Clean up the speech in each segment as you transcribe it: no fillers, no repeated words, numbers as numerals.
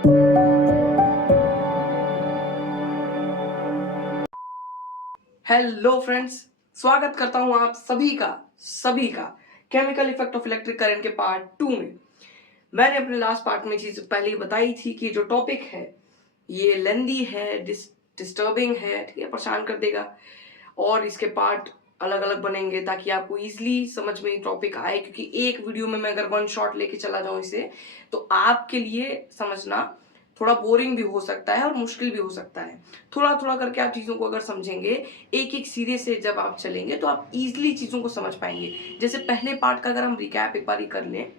Hello friends, स्वागत करता हूं आप सभी का chemical effect of electric current के पार्ट 2 में। मैंने अपने लास्ट पार्ट में चीज पहले ही बताई थी कि जो टॉपिक है ये लेंदी है, डिस्टर्बिंग है, ठीक है, परेशान कर देगा और इसके पार्ट अलग अलग बनेंगे ताकि आपको इजीली समझ में टॉपिक आए, क्योंकि एक वीडियो में मैं अगर वन शॉट लेके चला जाऊं इसे तो आपके लिए समझना थोड़ा बोरिंग भी हो सकता है और मुश्किल भी हो सकता है। थोड़ा थोड़ा करके आप चीज़ों को अगर समझेंगे, एक एक सिरे से जब आप चलेंगे तो आप इजीली चीज़ों को समझ पाएंगे। जैसे पहले पार्ट का अगर हम रिकैप एक बार कर लें,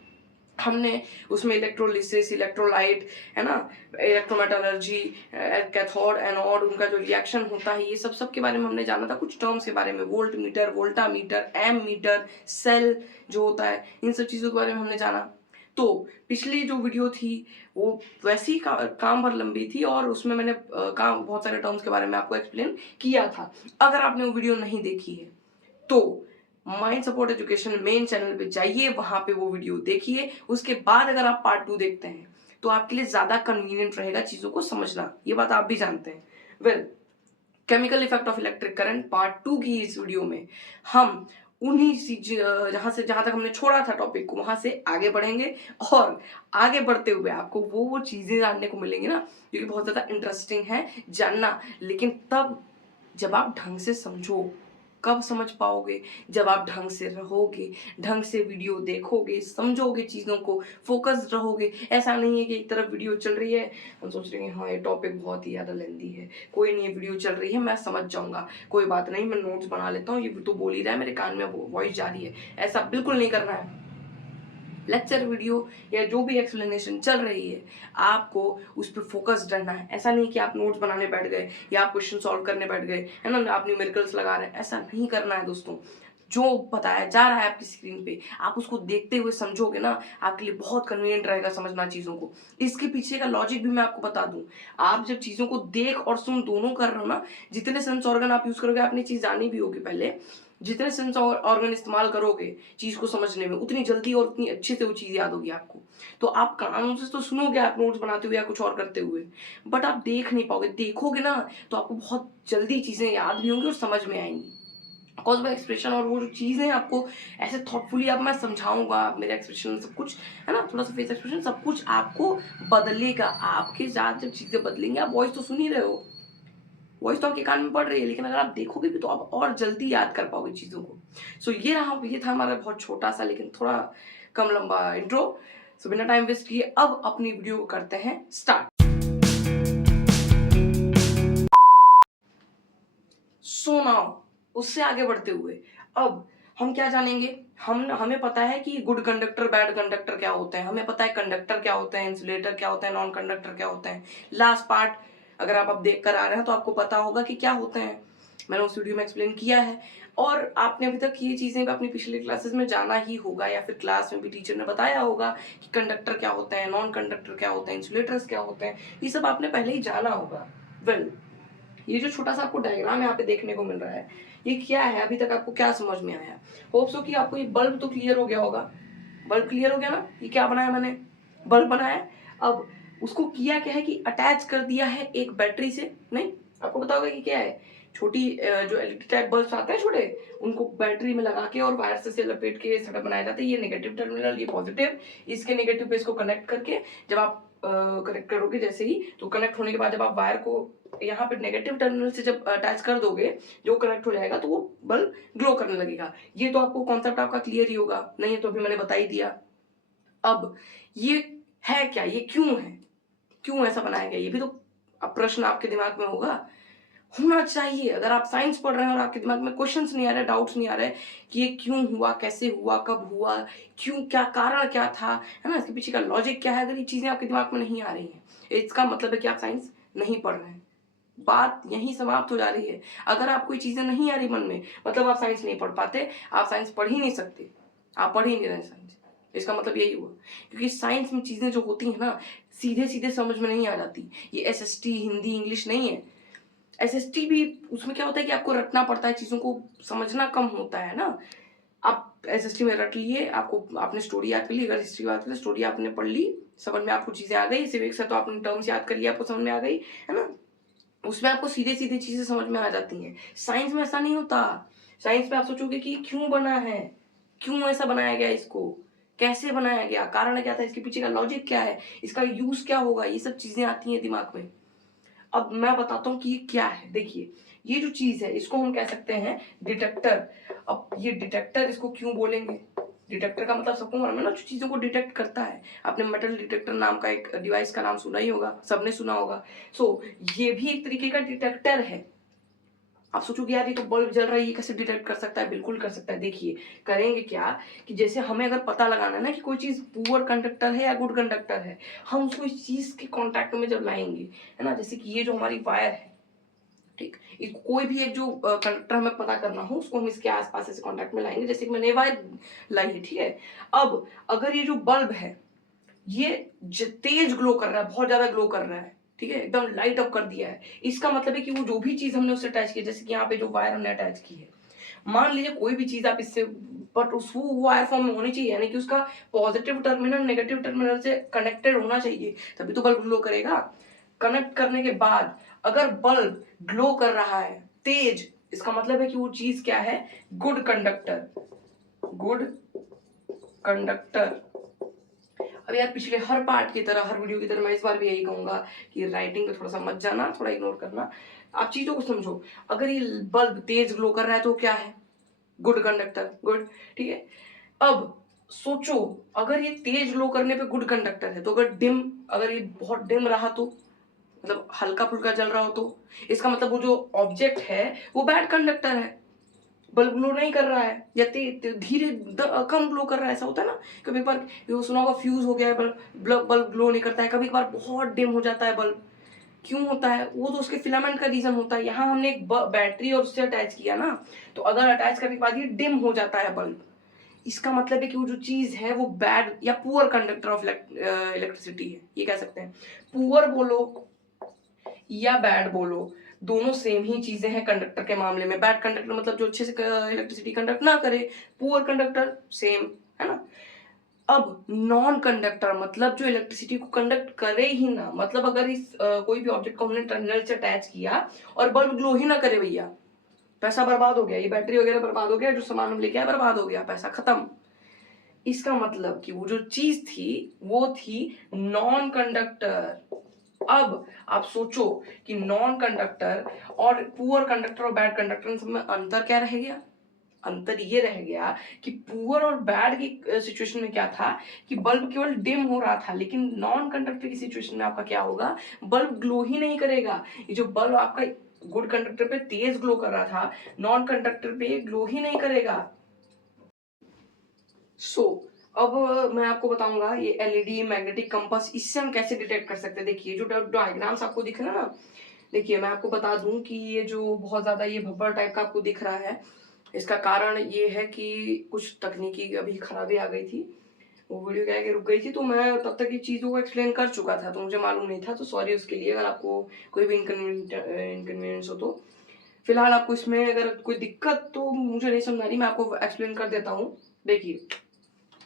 हमने उसमें इलेक्ट्रोलिसिस, इलेक्ट्रोलाइट, है ना, इलेक्ट्रोमेटलर्जी, कैथोड एनोड, उनका जो रिएक्शन होता है, ये सब के बारे में हमने जाना था। कुछ टर्म्स के बारे में, voltmeter, voltameter, ammeter, cell जो होता है, इन सब चीज़ों के बारे में हमने जाना। तो पिछली जो वीडियो थी वो वैसी काम भर लंबी थी और उसमें मैंने काम बहुत सारे टर्म्स के बारे में आपको एक्सप्लेन किया था। अगर आपने वो वीडियो नहीं देखी है तो mind support education main channel पे जाइए, वहां पे वो वीडियो देखिए। उसके बाद अगर आप पार्ट 2 देखते हैं तो आपके लिए ज्यादा कन्वीनियंट रहेगा चीजों को समझना। ये बात आप भी जानते हैं। Well, chemical effect of electric current part 2 की इस वीडियो में हम उन्हीं जहां तक हमने छोड़ा था टॉपिक को, वहां से आगे बढ़ेंगे और आगे बढ़ते हुए आपको वो चीजें जानने को मिलेंगी ना जो कि बहुत ज्यादा इंटरेस्टिंग है जानना। लेकिन तब जब आप ढंग से समझो। कब समझ पाओगे? जब आप ढंग से रहोगे, ढंग से वीडियो देखोगे, समझोगे, चीज़ों को फोकस्ड रहोगे। ऐसा नहीं है कि एक तरफ वीडियो चल रही है, हम सोच रहे हैं हाँ ये टॉपिक बहुत ही ज़्यादा लेंदी है, कोई नहीं, वीडियो चल रही है मैं समझ जाऊंगा, कोई बात नहीं, मैं नोट्स बना लेता हूँ, ये तो बोल ही रहा है, मेरे कान में वॉइस जा रही है। ऐसा बिल्कुल नहीं करना है। लेक्चर वीडियो या जो भी एक्सप्लेनेशन चल रही है, आपको उस पर फोकस्ड रहना है। ऐसा नहीं कि आप नोट्स बनाने बैठ गए या आप क्वेश्चन सॉल्व करने बैठ गए, है ना, आप न्यूमेरिकल्स लगा रहे हैं, ऐसा नहीं करना है दोस्तों। जो बताया जा रहा है आपकी स्क्रीन पे, आप उसको देखते हुए समझोगे ना, आपके लिए बहुत कन्वीनियंट रहेगा समझना चीजों को। इसके पीछे का लॉजिक भी मैं आपको बता दूं। आप जब चीजों को देख और सुन दोनों कर रहे हो ना, जितने सेंस ऑर्गन आप यूज करोगे, आपने चीज जानी भी होगी पहले, जितने सेंस ऑर्गन इस्तेमाल करोगे चीज को समझने में, उतनी जल्दी और उतनी अच्छे से वो चीज याद होगी आपको। तो आप कानों से तो सुनोगे आप नोट्स बनाते हुए या कुछ और करते हुए, बट आप देख नहीं पाओगे। देखोगे ना तो आपको बहुत जल्दी चीजें याद भी होंगी और समझ में आएंगी। बिकॉज वो एक्सप्रेशन और वो जो चीजें आपको ऐसे थॉटफुली अब मैं समझाऊंगा, मेरे एक्सप्रेशन सब कुछ, है ना, थोड़ा सा फेस एक्सप्रेशन सब कुछ आपको बदलेगा। आपके साथ जब चीजें बदलेंगे, आप वॉइस तो सुन ही रहे हो, वॉइस तो आपके कान में पड़ रही है, लेकिन अगर आप देखोगे भी तो आप और जल्दी याद कर पाओगे चीजों को। सो ये था हमारा बहुत छोटा सा लेकिन थोड़ा कम लंबा इंट्रो। सो बिना टाइम वेस्ट किए अब अपनी वीडियो को करते हैं स्टार्ट। सो नाउ उससे आगे बढ़ते हुए अब हम क्या जानेंगे। हमें पता है कि गुड कंडक्टर बैड कंडक्टर क्या होते हैं, हमें पता है कंडक्टर क्या होते हैं, इंसुलेटर क्या होते हैं, नॉन कंडक्टर क्या होते हैं। लास्ट पार्ट अगर आप अब देख कर आ रहे हैं तो आपको पता होगा कि क्या होते हैं, मैंने उस वीडियो में एक्सप्लेन किया है। और आपने अभी तक ये चीजें अपनी पिछली क्लासेस में जाना ही होगा या फिर क्लास में भी टीचर ने बताया होगा कि कंडक्टर क्या होते हैं, नॉन कंडक्टर क्या होते हैं, इंसुलेटर्स क्या होते हैं, ये सब आपने पहले ही जाना होगा। वेल, ये जो छोटा सा आपको डायग्राम यहाँ पे देखने को मिल रहा है, ये क्या है, अभी तक आपको क्या समझ में आया? होप सो कि आपको ये बल्ब तो क्लियर हो गया होगा। बल्ब क्लियर हो गया ना? ये क्या बनाया मैंने? बल्ब बनाया है। अब उसको किया क्या है कि अटैच कर दिया है एक बैटरी से। नहीं, आपको पता होगा कि क्या है, छोटी जो एलईडी टाइप बल्ब आते हैं छोटे, उनको बैटरी में लगा के और वायर से लपेट के सेटअप बनाया जाता है। ये नेगेटिव टर्मिनल, ये पॉजिटिव, इसके नेगेटिव पे इसको कनेक्ट करके जब आप कनेक्ट करोगे जैसे ही, तो कनेक्ट होने के बाद जब आप वायर को यहाँ पे नेगेटिव टर्मिनल से जब अटैच कर दोगे, जो कनेक्ट हो जाएगा तो वो बल्ब ग्लो करने लगेगा। ये तो आपको कॉन्सेप्ट आपका क्लियर ही होगा, नहीं है तो अभी मैंने बता ही दिया। अब ये है क्या, ये क्यों है, क्यों ऐसा बनाया गया, ये भी तो अब प्रश्न आपके दिमाग में होना चाहिए। अगर आप साइंस पढ़ रहे हैं और आपके दिमाग में क्वेश्चंस नहीं आ रहे, डाउट्स नहीं आ रहे कि ये क्यों हुआ, कैसे हुआ, कब हुआ, क्यों, क्या कारण क्या था, है ना, इसके पीछे का लॉजिक क्या है, अगर ये चीजें आपके दिमाग में नहीं आ रही हैं, इसका मतलब है कि आप साइंस नहीं पढ़ रहे हैं। बात यहीं समाप्त हो जा रही है। अगर आपको ये चीजें नहीं आ रही मन में, मतलब आप साइंस नहीं पढ़ पाते, आप साइंस पढ़ ही नहीं सकते, आप पढ़ ही नहीं रहे साइंस। इसका मतलब यही हुआ, क्योंकि साइंस में चीजें जो होती है ना, सीधे सीधे समझ में नहीं आ जाती। ये एसएसटी हिंदी इंग्लिश नहीं है। एसएसटी भी उसमें क्या होता है कि आपको रटना पड़ता है, चीजों को समझना कम होता है ना। आप एसएसटी में रट लिए, आपको आपने स्टोरी याद कर ली, अगर हिस्ट्री बात करें स्टोरी आपने पढ़ ली, समझ में आपको चीजें आ गई, सिविक्स है तो आपने टर्म्स याद कर लिया, आपको समझ में आ गई, है ना, उसमें आपको सीधे सीधे चीजें समझ में आ जाती हैं। साइंस में ऐसा नहीं होता। साइंस में आप सोचोगे कि क्यों बना है, क्यों ऐसा बनाया गया, इसको कैसे बनाया गया, कारण क्या था, इसके पीछे का लॉजिक क्या है, इसका यूज क्या होगा, ये सब चीजें आती हैं दिमाग में। अब मैं बताता हूँ कि ये क्या है। देखिए ये जो चीज है इसको हम कह सकते हैं डिटेक्टर। अब ये डिटेक्टर इसको क्यों बोलेंगे, डिटेक्टर का मतलब सबको मालूम है ना, जो चीजों को डिटेक्ट करता है। आपने मेटल डिटेक्टर नाम का एक डिवाइस का नाम सुना ही होगा, सबने सुना होगा। सो ये भी एक तरीके का डिटेक्टर है। आप सोचोगे यार ये तो बल्ब जल रहा है, ये कैसे डिटेक्ट कर सकता है, बिल्कुल कर सकता है। देखिए करेंगे क्या कि जैसे हमें अगर पता लगाना है ना कि कोई चीज पुअर कंडक्टर है या गुड कंडक्टर है, हम उसको इस चीज के कांटेक्ट में जब लाएंगे, है ना, जैसे कि ये जो हमारी वायर है, ठीक, इसको कोई भी एक जो कंडक्टर हमें पता करना हो उसको हम इसके आसपास ऐसे कांटेक्ट में लाएंगे, जैसे कि मैंने वायर लाई है, ठीक है। अब अगर ये जो बल्ब है ये तेज ग्लो कर रहा है, बहुत ज्यादा ग्लो कर रहा है, ठीक है, एकदम लाइट अप कर दिया है, इसका मतलब है कि वो जो भी चीज हमने उससे अटैच की, जैसे कि यहाँ पे जो वायर हमने अटैच की है, मान लीजिए कोई भी चीज आप इससे, बट उस वो वायर फॉर्म में होनी चाहिए, यानी कि उसका पॉजिटिव टर्मिनल नेगेटिव टर्मिनल से कनेक्टेड होना चाहिए, तभी तो बल्ब ग्लो करेगा। कनेक्ट करने के बाद अगर बल्ब ग्लो कर रहा है तेज, इसका मतलब है कि वो चीज क्या है, गुड कंडक्टर, गुड कंडक्टर। अब यार पिछले हर पार्ट की तरह, हर वीडियो की तरह मैं इस बार भी यही कहूंगा कि राइटिंग पे थोड़ा सा मत जाना, थोड़ा इग्नोर करना, आप चीजों को समझो। अगर ये बल्ब तेज ग्लो कर रहा है तो क्या है, गुड कंडक्टर, गुड, ठीक है। अब सोचो अगर ये तेज ग्लो करने पे गुड कंडक्टर है, तो अगर ये बहुत डिम रहा तो, मतलब हल्का फुल्का जल रहा हो तो, इसका मतलब वो जो ऑब्जेक्ट है वो बैड कंडक्टर है, बल्ब ग्लो नहीं कर रहा है, या धीरे कम ग्लो कर रहा है, ऐसा होता है ना। कभी बार ये सुना होगा फ्यूज हो गया है बल्ब, बल्ब ग्लो नहीं करता है, कभी बार बहुत डिम हो जाता है बल्ब, क्यों होता है, वो तो उसके फिलामेंट का रीजन होता है। यहाँ हमने एक बैटरी और उससे अटैच किया ना, तो अगर अटैच करने के बाद ये डिम हो जाता है बल्ब, इसका मतलब है कि वो जो चीज है वो बैड या पुअर कंडक्टर ऑफ इलेक्ट्रिसिटी है, ये कह सकते हैं। पुअर बोलो या बैड बोलो, दोनों सेम ही चीजें हैं कंडक्टर के मामले में। बैड कंडक्टर मतलब जो अच्छे से इलेक्ट्रिसिटी कंडक्ट ना करे, पुअर कंडक्टर सेम, है ना। अब नॉन कंडक्टर मतलब जो इलेक्ट्रिसिटी को कंडक्ट करे ही ना, मतलब अगर इस कोई भी ऑब्जेक्ट को हमने टर्मिनल से अटैच किया और बल्ब ग्लो ही ना करे भैया, पैसा बर्बाद हो गया, ये बैटरी वगैरह बर्बाद हो गया, जो सामान हम लेके आए बर्बाद हो गया, पैसा खत्म। इसका मतलब कि वो जो चीज थी वो थी नॉन कंडक्टर। अब आप सोचो कि नॉन कंडक्टर और पुअर कंडक्टर और बैड कंडक्टर सब में अंतर क्या रह गया, अंतर ये रह गया कि पुअर और बैड की सिचुएशन में क्या था कि बल्ब केवल डिम हो रहा था, लेकिन नॉन कंडक्टर की सिचुएशन में आपका क्या होगा, बल्ब ग्लो ही नहीं करेगा। ये जो बल्ब आपका गुड कंडक्टर पे तेज ग्लो कर रहा था, नॉन कंडक्टर पे ग्लो ही नहीं करेगा। सो अब मैं आपको बताऊंगा ये एलईडी मैग्नेटिक कंपास, इससे हम कैसे डिटेक्ट कर सकते हैं। देखिए जो डायग्राम्स आपको दिख रहा है ना, देखिए मैं आपको बता दूं कि ये जो बहुत ज्यादा ये भब्बर टाइप का आपको दिख रहा है, इसका कारण ये है कि कुछ तकनीकी अभी खराबी आ गई थी, वो वीडियो क्या है कि रुक गई थी, तो मैं तब तक ये चीज़ों को एक्सप्लेन कर चुका था, तो मुझे मालूम नहीं था, तो सॉरी उसके लिए। अगर आपको कोई भी इनकन्वीनियंस हो तो फिलहाल आपको इसमें अगर कोई दिक्कत तो मुझे नहीं समझ आ रही, मैं आपको एक्सप्लेन कर देता हूँ। देखिए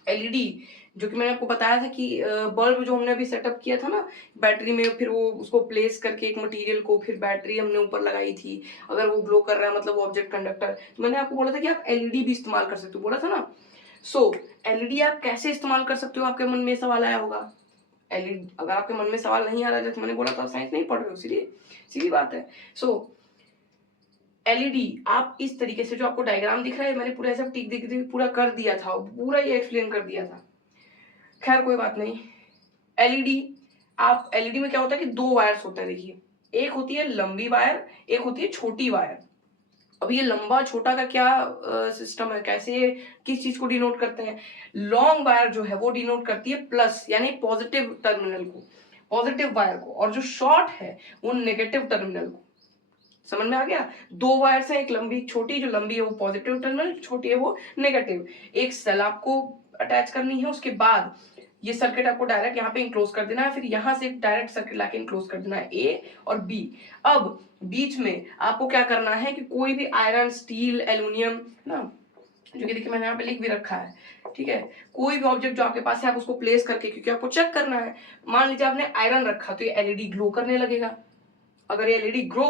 एलईडी जो कि मैंने आपको बताया था कि बल्ब जो हमने अभी सेटअप किया था ना बैटरी में, फिर वो उसको प्लेस करके एक मटेरियल को, फिर बैटरी हमने ऊपर लगाई थी, अगर वो ग्लो कर रहा है मतलब वो ऑब्जेक्ट कंडक्टर, तो मैंने आपको बोला था कि आप एलईडी भी इस्तेमाल कर सकते हो, बोला था ना। सो एलईडी आप कैसे इस्तेमाल कर सकते हो, आपके मन में सवाल आया होगा। एलईडी अगर आपके मन में सवाल नहीं आ रहा है, जैसे मैंने बोला था साइंस नहीं पढ़ रहे हो, सीधी सीधी बात है। सो एलईडी आप इस तरीके से, जो आपको डायग्राम दिख रहा है, मैंने पूरा ऐसा टिक दिख पूरा कर दिया था, पूरा ये एक्सप्लेन कर दिया था, खैर कोई बात नहीं। एलईडी, आप एलईडी में क्या होता है कि दो वायर्स होते हैं, देखिए एक होती है लंबी वायर, एक होती है छोटी वायर। अब ये लंबा छोटा का क्या सिस्टम है, कैसे किस चीज को डिनोट करते हैं, लॉन्ग वायर जो है वो डिनोट करती है प्लस यानी पॉजिटिव टर्मिनल को, पॉजिटिव वायर को, और जो शॉर्ट है वो नेगेटिव टर्मिनल को। समझ में आ गया, दो वायर्स हैं, एक लंबी एक छोटी, जो लंबी है वो पॉजिटिव टर्मिनल, छोटी है वो नेगेटिव। एक सेल आपको अटैच करनी है, उसके बाद ये सर्किट आपको डायरेक्ट यहाँ पे इंक्लोज कर देना है, फिर यहाँ से डायरेक्ट सर्किट लाके इंक्लोज कर देना है, ए और बी। अब बीच में आपको क्या करना है कि कोई भी आयरन, स्टील, एल्यूमिनियम ना, जो कि देखिए मैंने यहाँ पे लिख भी रखा है, ठीक है। कोई भी ऑब्जेक्ट जो आपके पास है आप उसको प्लेस करके, क्योंकि आपको चेक करना है, मान लीजिए आपने आयरन रखा तो ये एलईडी ग्लो करने लगेगा। अगर ये एलईडी ग्लो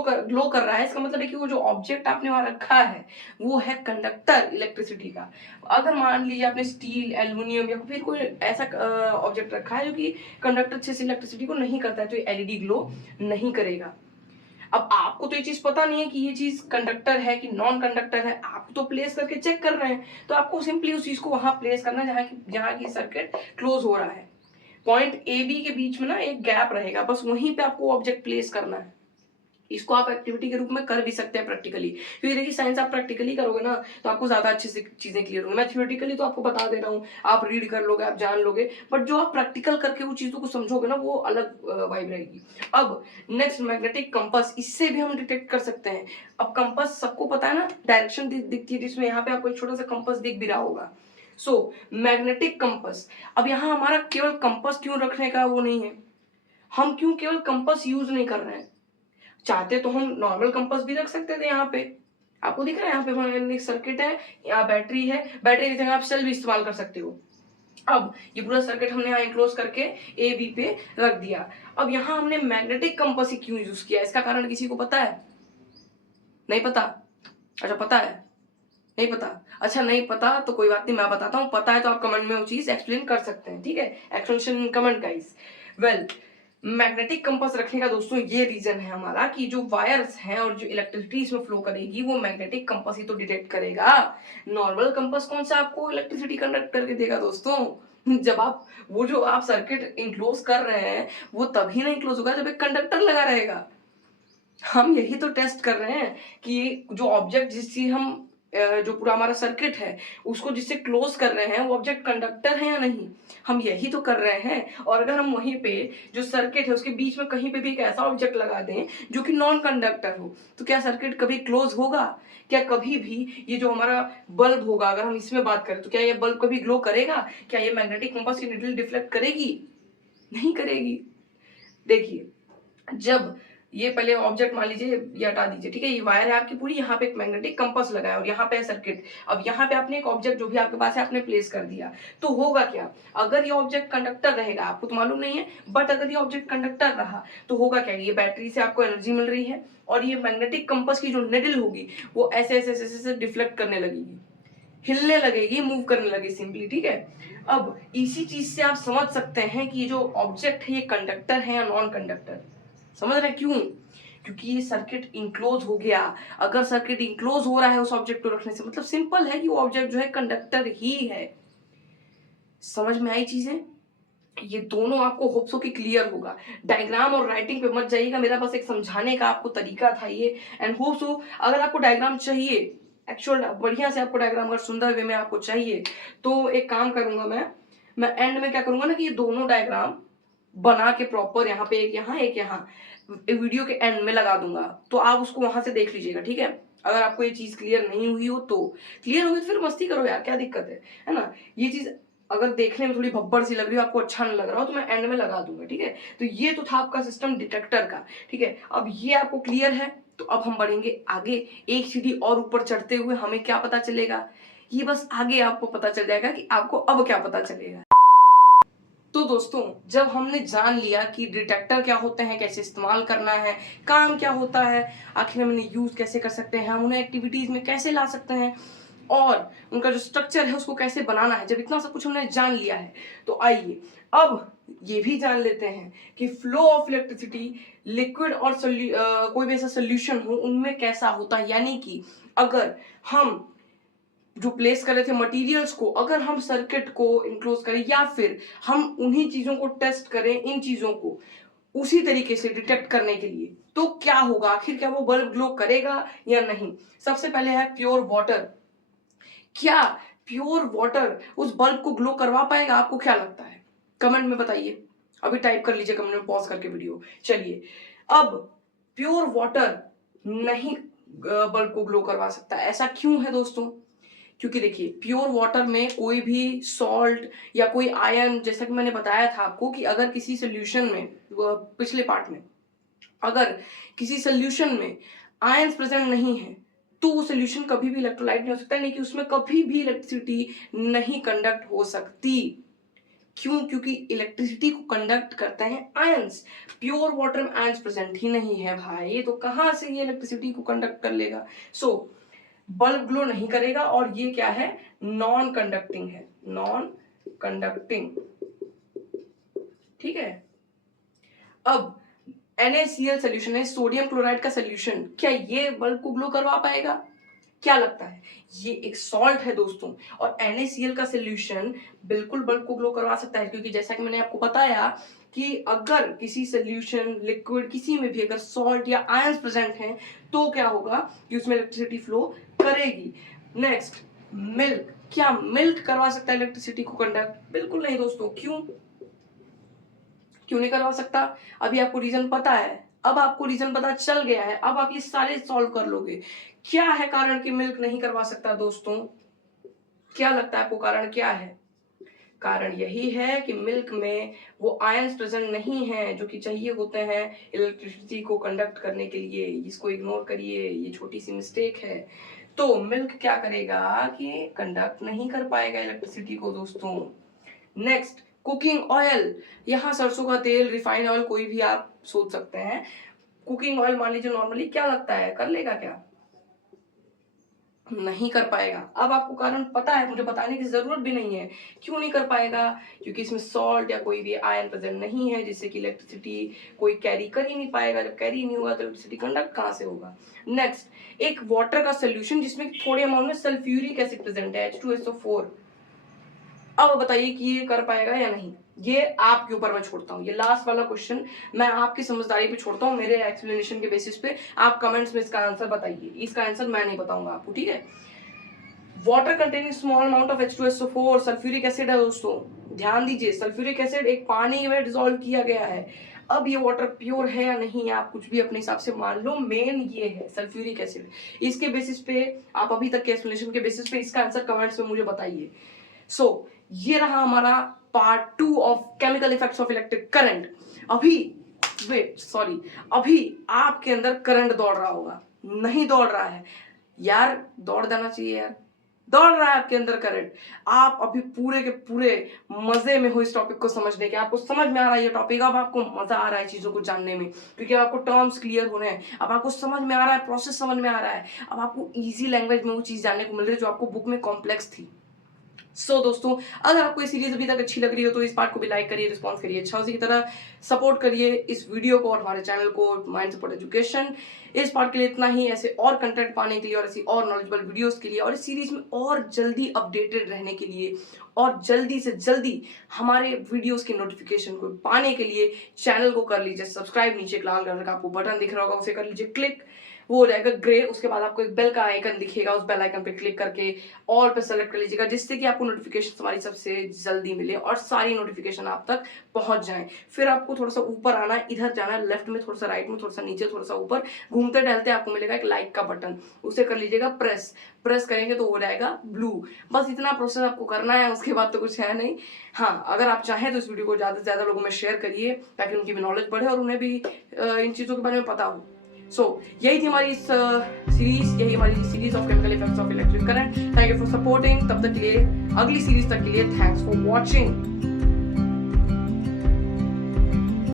कर रहा है इसका मतलब है कि वो जो ऑब्जेक्ट आपने वहां रखा है वो है कंडक्टर इलेक्ट्रिसिटी का। अगर मान लीजिए आपने स्टील, एल्युमिनियम या फिर कोई ऐसा ऑब्जेक्ट रखा है जो कि कंडक्टर से इलेक्ट्रिसिटी को नहीं करता है तो ये एलईडी ग्लो नहीं करेगा। अब आपको तो ये चीज पता नहीं है कि ये चीज कंडक्टर है कि नॉन कंडक्टर है, आप तो प्लेस करके चेक कर रहे हैं, तो आपको सिंपली उस चीज को वहां प्लेस करना है जहां की सर्किट क्लोज हो रहा है। पॉइंट ए बी के बीच में ना एक गैप रहेगा, बस वहीं पे आपको ऑब्जेक्ट प्लेस करना है। इसको आप एक्टिविटी के रूप में कर भी सकते हैं प्रैक्टिकली, क्योंकि देखिए साइंस आप प्रैक्टिकली करोगे ना तो आपको ज्यादा अच्छे से चीजें क्लियर होंगी। मैं थ्योरेटिकली तो आपको बता दे रहा हूँ, आप रीड कर लोगे, आप जान लोगे, बट जो आप प्रैक्टिकल करके वो चीजों को समझोगे ना वो अलग वाइब रहेगी। अब नेक्स्ट मैग्नेटिक कंपास, इससे भी हम डिटेक्ट कर सकते हैं। अब कंपास सबको पता है ना, डायरेक्शन दिखती है, जिसमें यहाँ पे आपको एक छोटा सा कंपास दिख भी रहा होगा। सो मैग्नेटिक कंपास, अब यहाँ हमारा केवल कंपास क्यों रखने का वो नहीं है, हम क्यों केवल कंपास यूज नहीं कर रहे हैं, चाहते तो हम नॉर्मल कंपास भी रख सकते थे। यहाँ पे आपको दिख रहा है, यहाँ पे मैग्नेटिक सर्किट है, यहाँ बैटरी है, बैटरी की जगह आप सेल भी इस्तेमाल कर सकते हो। अब ये पूरा सर्किट हमने यहाँ इनक्लोज करके ए बी पे रख दिया। अब यहाँ हमने मैग्नेटिक कंपास ही क्यों यूज किया, इसका कारण किसी को पता है? नहीं पता? अच्छा पता है, नहीं पता? अच्छा नहीं पता तो कोई बात नहीं, मैं बताता हूँ। पता है तो आप कमेंट में वो चीज एक्सप्लेन कर सकते हैं, ठीक है, explanation in comment guys. Well, magnetic compass रखने का दोस्तों ये रीजन है हमारा कि जो वायर्स हैं और जो इलेक्ट्रिसिटी इसमें फ्लो करेगी वो मैग्नेटिक कंपास ही तो डिटेक्ट करेगा। नॉर्मल कंपास कौन सा आपको इलेक्ट्रिसिटी कंडक्ट करके देगा दोस्तों? जब आप वो जो आप सर्किट इंक्लोज कर रहे हैं वो तभी ना इंक्लोज होगा जब एक कंडक्टर लगा रहेगा। हम यही तो टेस्ट कर रहे हैं कि जो ऑब्जेक्ट जिस चीज हम जो पूरा हमारा सर्किट है उसको जिससे क्लोज कर रहे हैं वो ऑब्जेक्ट कंडक्टर है या नहीं, हम यही तो कर रहे हैं। और अगर हम वहीं पे जो सर्किट है उसके बीच में कहीं पे भी एक ऐसा ऑब्जेक्ट लगा दें जो कि नॉन कंडक्टर हो तो क्या सर्किट कभी क्लोज होगा? क्या कभी भी ये जो हमारा बल्ब होगा, अगर हम इसमें बात करें तो क्या ये बल्ब कभी ग्लो करेगा? क्या ये मैग्नेटिक कंपास की नीडल डिफ्लेक्ट करेगी? नहीं करेगी। देखिए, जब ये पहले ऑब्जेक्ट मान लीजिए ये हटा दीजिए, ठीक है, ये वायर है आपकी पूरी, यहाँ पे एक मैग्नेटिक कंपास लगा है और यहाँ पे है सर्किट। अब यहाँ पे आपने एक ऑब्जेक्ट जो भी आपके पास है आपने प्लेस कर दिया, तो होगा क्या? अगर ये ऑब्जेक्ट कंडक्टर रहेगा, आपको तो मालूम नहीं है, बट अगर ये ऑब्जेक्ट कंडक्टर रहा तो होगा क्या, ये बैटरी से आपको एनर्जी मिल रही है और ये मैग्नेटिक कंपास की जो निडल होगी वो ऐसे ऐसे ऐसे ऐसे डिफ्लेक्ट करने लगेगी, हिलने लगेगी, मूव करने लगेगी सिंपली, ठीक है। अब इसी चीज से आप समझ सकते हैं कि ये जो ऑब्जेक्ट है ये कंडक्टर है या नॉन कंडक्टर। समझ रहे क्यों? क्योंकि ये सर्किट इंक्लोज हो गया। अगर सर्किट इंक्लोज हो रहा है उस ऑब्जेक्ट को रखने से मतलब सिंपल है कि वो ऑब्जेक्ट जो है कंडक्टर ही है। समझ में आई चीजें? ये दोनों आपको होप सो कि क्लियर होगा। डायग्राम और राइटिंग पे मत जाइएगा, मेरा बस एक समझाने का आपको तरीका था ये। एंड होप सो अगर आपको डायग्राम चाहिए, एक्चुअल बढ़िया से आपको डायग्राम अगर सुंदर वे में आपको चाहिए तो एक काम करूंगा मैं एंड में क्या करूंगा ना कि ये दोनों डायग्राम बना के प्रॉपर यहाँ पे एक यहाँ वीडियो के एंड में लगा दूंगा, तो आप उसको वहां से देख लीजिएगा, ठीक है। अगर आपको ये चीज क्लियर नहीं हुई हो तो, क्लियर होगी तो फिर मस्ती करो यार, क्या दिक्कत है ना। ये चीज अगर देखने में थोड़ी भब्बड़ सी लग रही हो, आपको अच्छा नहीं लग रहा हो, तो मैं एंड में लगा दूंगा, ठीक है। तो ये तो था आपका सिस्टम डिटेक्टर का, ठीक है। अब ये आपको क्लियर है तो अब हम बढ़ेंगे आगे, एक सीढ़ी और ऊपर चढ़ते हुए हमें क्या पता चलेगा, ये बस आगे आपको पता चल जाएगा कि आपको अब क्या पता चलेगा। तो दोस्तों, जब हमने जान लिया कि डिटेक्टर क्या होते हैं, कैसे इस्तेमाल करना है, काम क्या होता है, आखिर हम उन्हें यूज कैसे कर सकते हैं, हम उन्हें एक्टिविटीज में कैसे ला सकते हैं और उनका जो स्ट्रक्चर है उसको कैसे बनाना है, जब इतना सब कुछ हमने जान लिया है तो आइए अब ये भी जान लेते हैं कि फ्लो ऑफ इलेक्ट्रिसिटी लिक्विड और कोई भी ऐसा सोल्यूशन हो उनमें कैसा होता है। यानी कि अगर हम जो प्लेस कर रहे थे मटेरियल्स को, अगर हम सर्किट को इंक्लोज करें या फिर हम उन्हीं चीजों को टेस्ट करें, इन चीजों को उसी तरीके से डिटेक्ट करने के लिए, तो क्या होगा, आखिर क्या वो बल्ब ग्लो करेगा या नहीं। सबसे पहले है प्योर वाटर। क्या प्योर वाटर उस बल्ब को ग्लो करवा पाएगा? आपको क्या लगता है? कमेंट में बताइए, अभी टाइप कर लीजिए कमेंट में पॉज करके वीडियो। चलिए, अब प्योर वाटर नहीं बल्ब को ग्लो करवा सकता, ऐसा क्यों है दोस्तों? क्योंकि देखिए प्योर वाटर में कोई भी सॉल्ट या कोई आयन, जैसा कि मैंने बताया था आपको कि अगर किसी सोल्यूशन में, पिछले पार्ट में, अगर किसी सोल्यूशन में आयंस प्रेजेंट नहीं है तो वो सोल्यूशन कभी भी इलेक्ट्रोलाइट नहीं हो सकता, यानी कि उसमें कभी भी इलेक्ट्रिसिटी नहीं कंडक्ट हो सकती। क्यों? क्योंकि इलेक्ट्रिसिटी को कंडक्ट करते हैं आयंस। प्योर वाटर में आयंस प्रेजेंट ही नहीं है भाई, तो कहां से ये इलेक्ट्रिसिटी को कंडक्ट कर लेगा? सो बल्ब ग्लो नहीं करेगा, और ये क्या है? नॉन कंडक्टिंग है, नॉन कंडक्टिंग। ठीक है। अब NaCl सोल्यूशन है, सोडियम क्लोराइड का सोल्यूशन, क्या ये बल्ब को ग्लो करवा पाएगा? क्या लगता है? ये एक सॉल्ट है दोस्तों, और NaCl का सोल्यूशन बिल्कुल बल्ब को ग्लो करवा सकता है, क्योंकि जैसा कि मैंने आपको बताया कि अगर किसी सोल्यूशन, लिक्विड, किसी में भी अगर सॉल्ट या आयंस प्रेजेंट हैं तो क्या होगा कि उसमें इलेक्ट्रिसिटी फ्लो करेगी। Next, milk. क्या मिल्क करवा सकता है इलेक्ट्रिसिटी को कंडक्ट? बिल्कुल नहीं दोस्तों। क्यों? क्यों नहीं करवा सकता? अभी आपको रीजन पता है, अब आपको रीजन पता चल गया है, अब आप ये सारे सॉल्व कर लोगे। क्या है कारण कि मिल्क नहीं करवा सकता दोस्तों? क्या लगता है आपको कारण क्या है? कारण यही है कि मिल्क में वो आयंस प्रेजेंट नहीं है जो कि चाहिए होते हैं इलेक्ट्रिसिटी को कंडक्ट करने के लिए। इसको इग्नोर करिए, ये छोटी सी मिस्टेक है। तो मिल्क क्या करेगा कि कंडक्ट नहीं कर पाएगा इलेक्ट्रिसिटी को दोस्तों। Next, cooking oil. यहाँ सरसों का तेल, रिफाइंड ऑयल, कोई भी आप सोच सकते हैं। कुकिंग ऑयल मान लीजिए, नॉर्मली क्या लगता है, कर लेगा क्या? नहीं कर पाएगा। अब आपको कारण पता है, मुझे बताने की जरूरत भी नहीं है। क्यों नहीं कर पाएगा? क्योंकि इसमें सॉल्ट या कोई भी आयन प्रेजेंट नहीं है जिससे कि इलेक्ट्रिसिटी कोई कैरी कर ही नहीं पाएगा। जब कैरी नहीं होगा तो इलेक्ट्रिसिटी कंडक्ट कहाँ से होगा? नेक्स्ट, एक वाटर का सोल्यूशन जिसमें थोड़े अमाउंट में सल्फ्यूरिक एसिड प्रेजेंट है, H2SO4। अब बताइए कि ये कर पाएगा या नहीं? ये आपके ऊपर मैं छोड़ता हूँ। ये लास्ट वाला क्वेश्चन मैं आपकी समझदारी पे छोड़ता हूँ, मेरे एक्सप्लेनेशन के बेसिस पे। आप कमेंट्स में इसका आंसर बताइए। इसका आंसर मैं नहीं बताऊंगा आपको, ठीक है? Water containing small amount of H2SO4 sulphuric acid है दोस्तों। ध्यान दीजिए, सल्फ्यूरिक एसिड एक पानी में डिसॉल्व किया गया है। अब ये वाटर प्योर है या नहीं, आप कुछ भी अपने हिसाब से मान लो, मेन ये है सल्फ्यूरिक एसिड। इसके बेसिस पे, आप अभी तक के एक्सप्लेनेशन के बेसिस पे इसका आंसर कमेंट्स में मुझे बताइए। सो ये रहा हमारा part 2 of chemical effects of electric current. अभी आपके अंदर करंट दौड़ रहा होगा। नहीं दौड़ रहा है यार? दौड़ देना चाहिए यार। दौड़ रहा है आपके अंदर करंट। आप अभी पूरे के पूरे मजे में हो इस टॉपिक को समझने के। आपको समझ में आ रहा है ये टॉपिक, अब आपको मजा आ रहा है चीजों को जानने में, क्योंकि आपको टर्म्स क्लियर हो रहे हैं। अब आपको समझ में आ रहा है, प्रोसेस समझ में आ रहा है। अब आपको इजी लैंग्वेज में वो चीज जानने को मिल रही है जो आपको बुक में कॉम्प्लेक्स थी। दोस्तों, अगर आपको ये सीरीज अभी तक अच्छी लग रही हो तो इस पार्ट को भी लाइक करिए, रिस्पॉन्स करिए, अच्छा उसी की तरह सपोर्ट करिए इस वीडियो को और हमारे चैनल को, माइंड सपोर्ट एजुकेशन। इस पार्ट के लिए इतना ही। ऐसे और कंटेंट पाने के लिए और ऐसी और नॉलेजेबल वीडियोस के लिए और इस सीरीज में और जल्दी अपडेटेड रहने के लिए और जल्दी से जल्दी हमारे वीडियोस की नोटिफिकेशन को पाने के लिए चैनल को कर लीजिए सब्सक्राइब। नीचे एक लाल कलर का आपको बटन दिख रहा होगा, उसे कर लीजिए क्लिक, वो हो जाएगा ग्रे। उसके बाद आपको एक बेल का आइकन दिखेगा, उस बेल आइकन पे क्लिक करके ऑल पे सेलेक्ट कर लीजिएगा, जिससे कि आपको नोटिफिकेशन हमारी सबसे जल्दी मिले और सारी नोटिफिकेशन आप तक पहुंच जाएं। फिर आपको थोड़ा सा ऊपर आना है, इधर जाना है, लेफ्ट में थोड़ा सा, राइट में थोड़ा सा, नीचे थोड़ा सा ऊपर, घूमते टहलते आपको मिलेगा एक लाइक का बटन, उसे कर लीजिएगा प्रेस। प्रेस करेंगे तो हो जाएगा ब्लू। बस इतना प्रोसेस आपको करना है, उसके बाद तो कुछ है नहीं। हाँ, अगर आप चाहें तो इस वीडियो को ज्यादा से ज्यादा लोगों में शेयर करिए ताकि उनकी भी नॉलेज बढ़े और उन्हें भी इन चीजों के बारे में पता हो। यही थी हमारी इस सीरीज, यही हमारी series of chemical effects of electric current. Thank you for supporting. तब तक के लिए, अगली सीरीज तक के लिए थैंक्स फॉर वॉचिंग।